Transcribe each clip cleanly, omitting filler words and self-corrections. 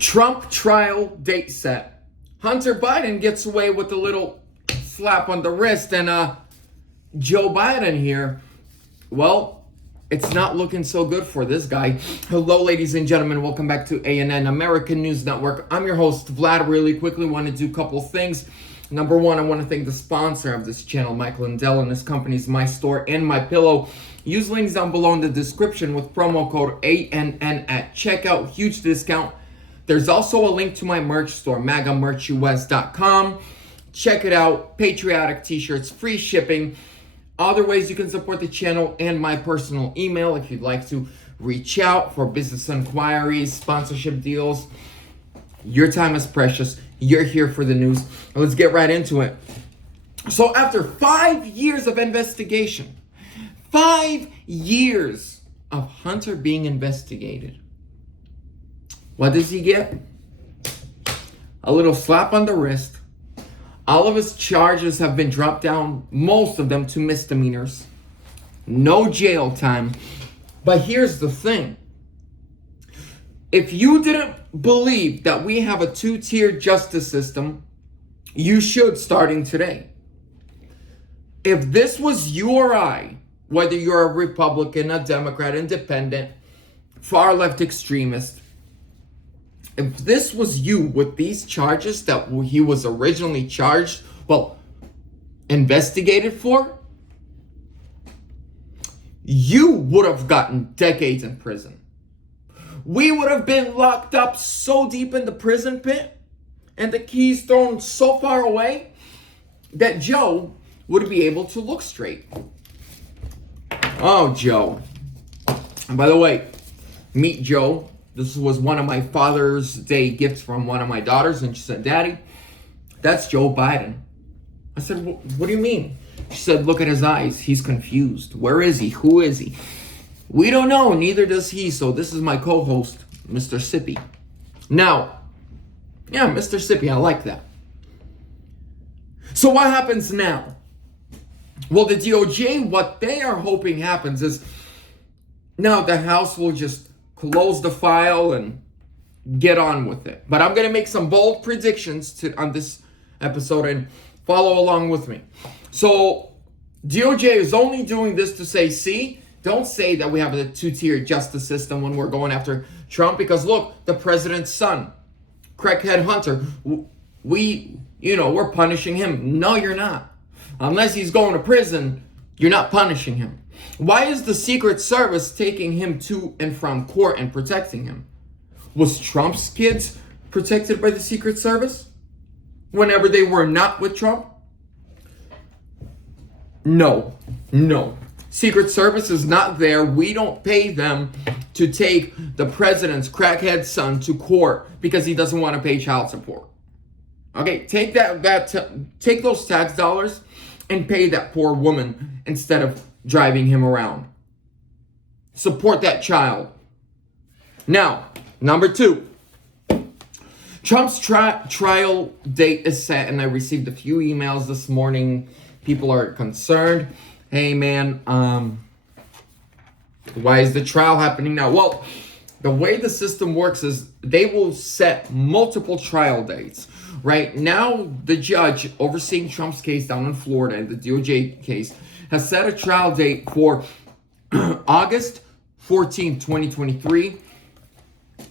Trump trial date set. Hunter Biden gets away with a little slap on the wrist, and Joe Biden here, well, it's not looking so good for this guy. Hello, ladies and gentlemen. Welcome back to ANN, American News Network. I'm your host, Vlad. Really quickly want to do a couple things. Number one, I want to thank the sponsor of this channel, Mike Lindell, and his company's My Store and My Pillow. Use links down below in the description with promo code ANN at checkout. Huge discount. There's also a link to my merch store, MAGAmerchUS.com. Check it out. Patriotic t-shirts, free shipping. Other ways you can support the channel, and my personal email if you'd like to reach out for business inquiries, sponsorship deals. Your time is precious. You're here for the news. Let's get right into it. So after 5 years of investigation, 5 years of Hunter being investigated, what does he get? A little slap on the wrist. All of his charges have been dropped down, most of them to misdemeanors. No jail time. But here's the thing. If you didn't believe that we have a two-tier justice system, you should starting today. If this was you or I, whether you're a Republican, a Democrat, independent, far-left extremist, if this was you with these charges that he was originally charged, investigated for, you would have gotten decades in prison. We would have been locked up so deep in the prison pit and the keys thrown so far away that Joe would be able to look straight. Oh, Joe. And by the way, meet Joe. This was one of my Father's Day gifts from one of my daughters, and she said, "Daddy, that's Joe Biden." I said, "What do you mean?" She said, "Look at his eyes. He's confused. Where is he? Who is he?" We don't know, neither does he. So this is my co-host, Mr. Sippy. Now, yeah, Mr. Sippy, I like that. So what happens now? Well, the DOJ, what they are hoping happens is now the House will just close the file and get on with it. But I'm going to make some bold predictions on this episode, and follow along with me. So DOJ is only doing this to say, see, don't say that we have a two-tier justice system when we're going after Trump, because look, the president's son, crackhead Hunter, we're punishing him. No, you're not. Unless he's going to prison, you're not punishing him. Why is the Secret Service taking him to and from court and protecting him? Was Trump's kids protected by the Secret Service whenever they were not with Trump? No. Secret Service is not there. We don't pay them to take the president's crackhead son to court because he doesn't want to pay child support. Okay, take take those tax dollars and pay that poor woman instead of driving him around. Support that child. Now, number two. Trump's trial date is set, and I received a few emails this morning. People are concerned. Hey, man, why is the trial happening now? Well, the way the system works is they will set multiple trial dates. Right now, the judge overseeing Trump's case down in Florida, and the DOJ case, has set a trial date for August 14, 2023.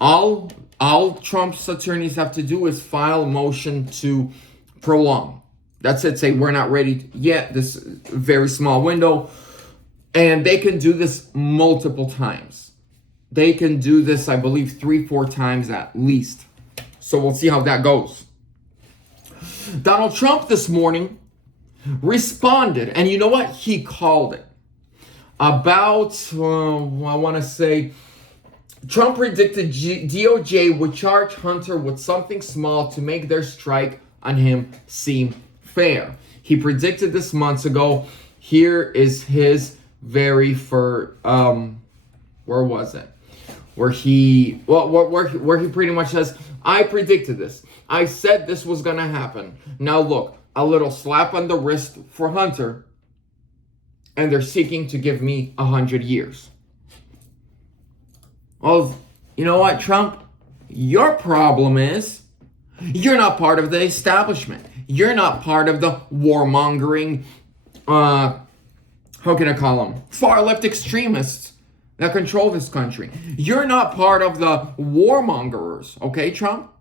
All Trump's attorneys have to do is file a motion to prolong. That's it. Say, we're not ready yet, this very small window. And they can do this multiple times. They can do this, I believe, 3-4 times at least. So we'll see how that goes. Donald Trump this morning responded, and you know what? He called it. About, I want to say, Trump predicted DOJ would charge Hunter with something small to make their strike on him seem fair. He predicted this months ago. Here is his very first, where was it? Where he pretty much says, I predicted this. I said this was going to happen. Now look, a little slap on the wrist for Hunter, and they're seeking to give me 100 years. Well, you know what, Trump? Your problem is you're not part of the establishment. You're not part of the warmongering, how can I call them? Far left extremists that control this country. You're not part of the warmongers, okay, Trump?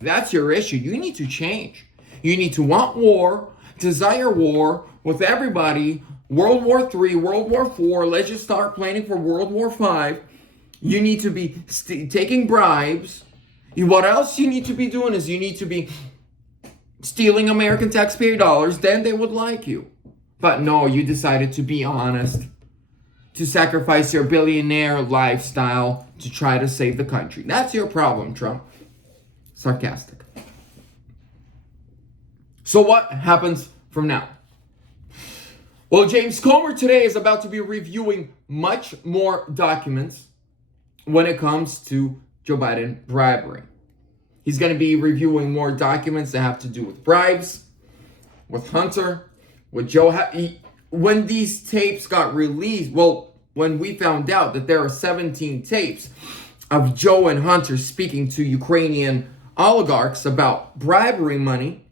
That's your issue. You need to change. You need to want war, desire war with everybody. World War III, World War IV. Let's just start planning for World War V. You need to be taking bribes. What else you need to be doing is you need to be stealing American taxpayer dollars. Then they would like you. But no, you decided to be honest, to sacrifice your billionaire lifestyle to try to save the country. That's your problem, Trump. Sarcastic. So what happens from now? Well, James Comer today is about to be reviewing much more documents when it comes to Joe Biden bribery. He's going to be reviewing more documents that have to do with bribes, with Hunter, with Joe. When these tapes got released, well, when we found out that there are 17 tapes of Joe and Hunter speaking to Ukrainian oligarchs about bribery money,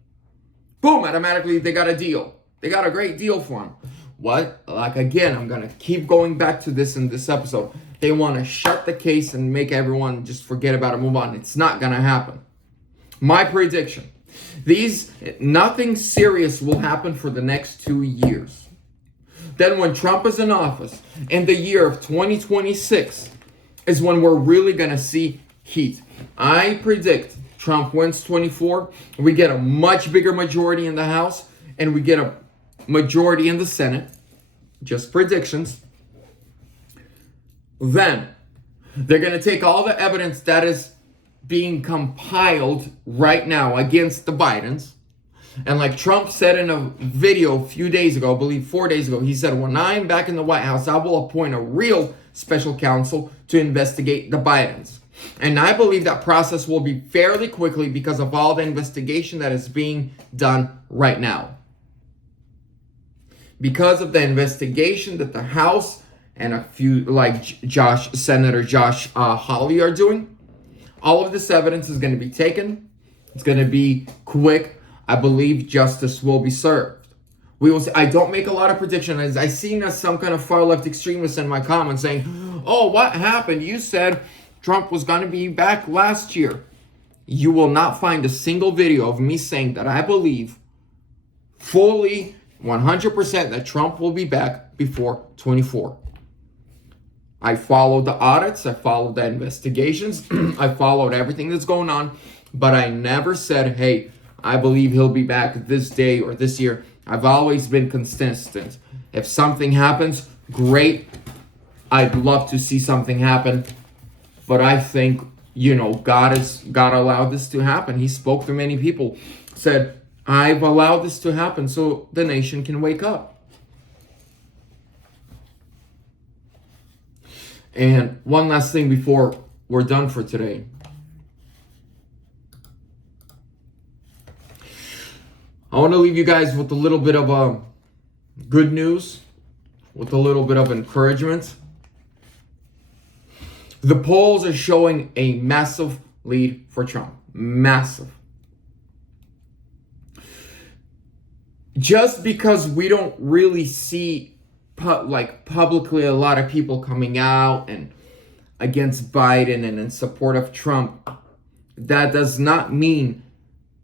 boom, automatically they got a deal. They got a great deal for him. What? Like, again, I'm going to keep going back to this in this episode. They want to shut the case and make everyone just forget about it, move on. It's not going to happen. My prediction. Nothing serious will happen for the next 2 years. Then when Trump is in office, in the year of 2026, is when we're really going to see heat. I predict Trump wins 24. We get a much bigger majority in the House, and we get a majority in the Senate. Just predictions. Then they're going to take all the evidence that is being compiled right now against the Bidens. And like Trump said in a video a few days ago, I believe 4 days ago, he said, when I'm back in the White House, I will appoint a real special counsel to investigate the Bidens. And I believe that process will be fairly quickly because of all the investigation that is being done right now. Because of the investigation that the House and a few, like Senator Josh Hawley are doing, all of this evidence is going to be taken. It's going to be quick. I believe justice will be served. We will see. I don't make a lot of predictions. I seen some kind of far left extremists in my comments saying, oh, what happened? You said Trump was going to be back last year. You will not find a single video of me saying that I believe fully 100% that Trump will be back before 24. I followed the audits. I followed the investigations. I followed everything that's going on. But I never said, hey, I believe he'll be back this day or this year. I've always been consistent. If something happens, great. I'd love to see something happen. But I think, God allowed this to happen. He spoke to many people, said, I've allowed this to happen so the nation can wake up. And one last thing before we're done for today. I want to leave you guys with a little bit of good news, with a little bit of encouragement. The polls are showing a massive lead for Trump. Massive. Just because we don't really see publicly a lot of people coming out and against Biden and in support of Trump, that does not mean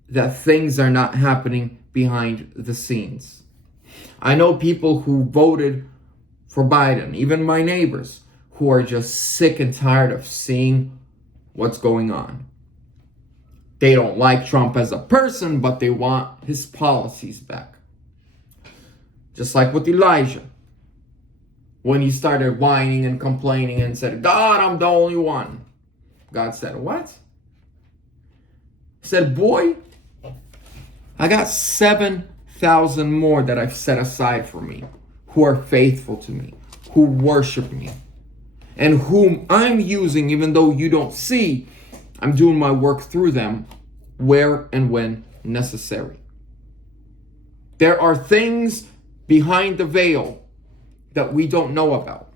that things are not happening behind the scenes. I know people who voted for Biden, even my neighbors, who are just sick and tired of seeing what's going on. They don't like Trump as a person, but they want his policies back. Just like with Elijah. When he started whining and complaining and said, God, I'm the only one. God said, what? He said, boy, I got 7,000 more that I've set aside for me, who are faithful to me, who worship me, and whom I'm using, even though you don't see, I'm doing my work through them where and when necessary. There are things behind the veil that we don't know about,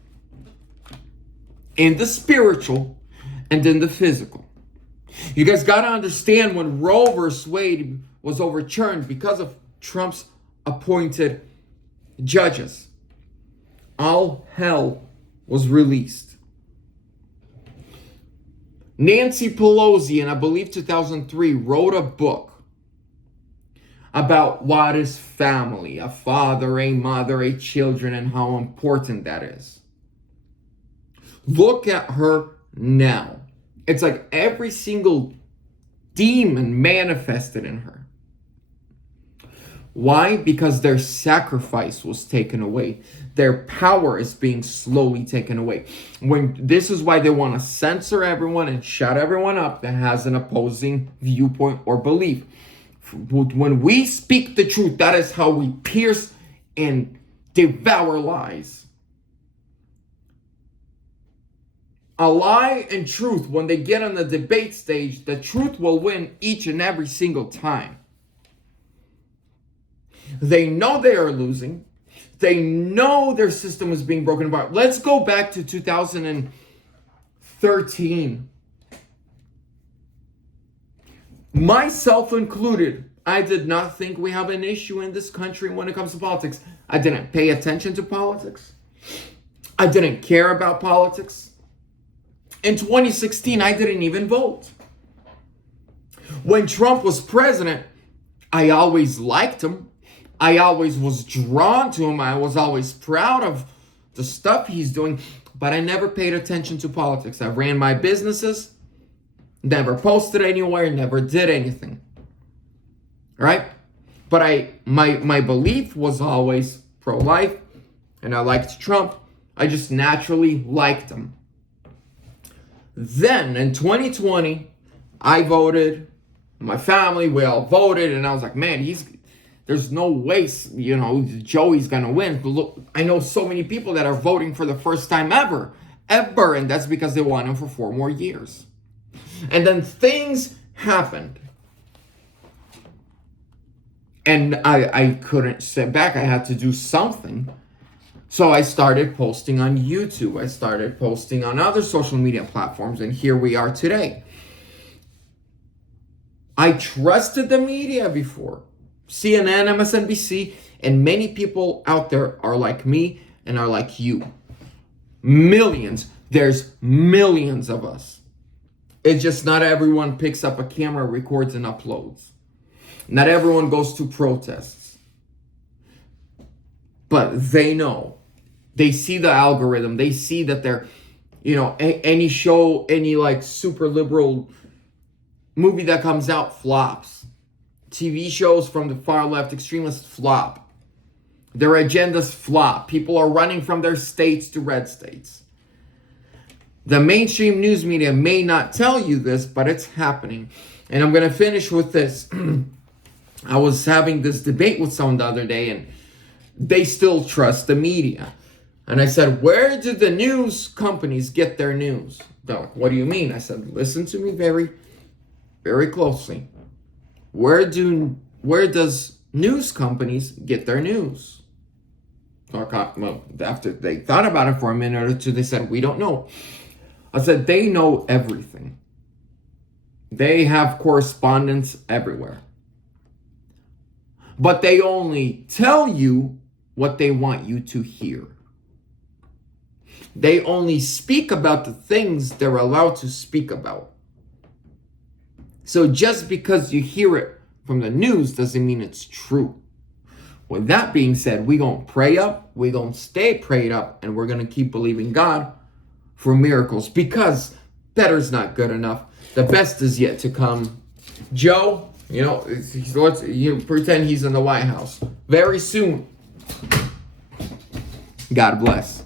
in the spiritual and in the physical. You guys got to understand, when Roe versus Wade was overturned because of Trump's appointed judges, all hell was released. Nancy Pelosi, in I believe 2003, wrote a book about what is family, a father, a mother, a children, and how important that is. Look at her now. It's like every single demon manifested in her. Why? Because their sacrifice was taken away. Their power is being slowly taken away. This is why they want to censor everyone and shut everyone up that has an opposing viewpoint or belief. When we speak the truth, that is how we pierce and devour lies. A lie and truth, when they get on the debate stage, the truth will win each and every single time. They know they are losing. They know their system is being broken apart. Let's go back to 2013. Myself included, I did not think we have an issue in this country when it comes to politics. I didn't pay attention to politics. I didn't care about politics. In 2016, I didn't even vote. When Trump was president, I always liked him. I always was drawn to him. I was always proud of the stuff he's doing, but I never paid attention to politics. I ran my businesses, never posted anywhere, never did anything. Right? But my belief was always pro-life, and I liked Trump. I just naturally liked him. Then in 2020, I voted. My family, we all voted, and I was like, man, there's no way, Joey's gonna win. But look, I know so many people that are voting for the first time ever, and that's because they want him for 4 more years. And then things happened. And I couldn't sit back. I had to do something. So I started posting on YouTube. I started posting on other social media platforms. And here we are today. I trusted the media before. CNN, MSNBC, and many people out there are like me and are like you. Millions. There's millions of us. It's just not everyone picks up a camera, records, and uploads. Not everyone goes to protests. But they know. They see the algorithm. They see that they're, any show, any like super liberal movie that comes out flops. TV shows from the far left extremists flop. Their agendas flop. People are running from their states to red states. The mainstream news media may not tell you this, but it's happening. And I'm going to finish with this. I was having this debate with someone the other day, and they still trust the media. And I said, where do the news companies get their news? They're like, what do you mean? I said, listen to me very, very closely. Where does news companies get their news? Well, after they thought about it for a minute or two, they said, we don't know. I said, they know everything. They have correspondence everywhere. But they only tell you what they want you to hear. They only speak about the things they're allowed to speak about. So just because you hear it from the news doesn't mean it's true. With that being said, we're going to pray up, we're going to stay prayed up, and we're going to keep believing God for miracles, because better's not good enough. The best is yet to come. Joe, you pretend he's in the White House. Very soon. God bless.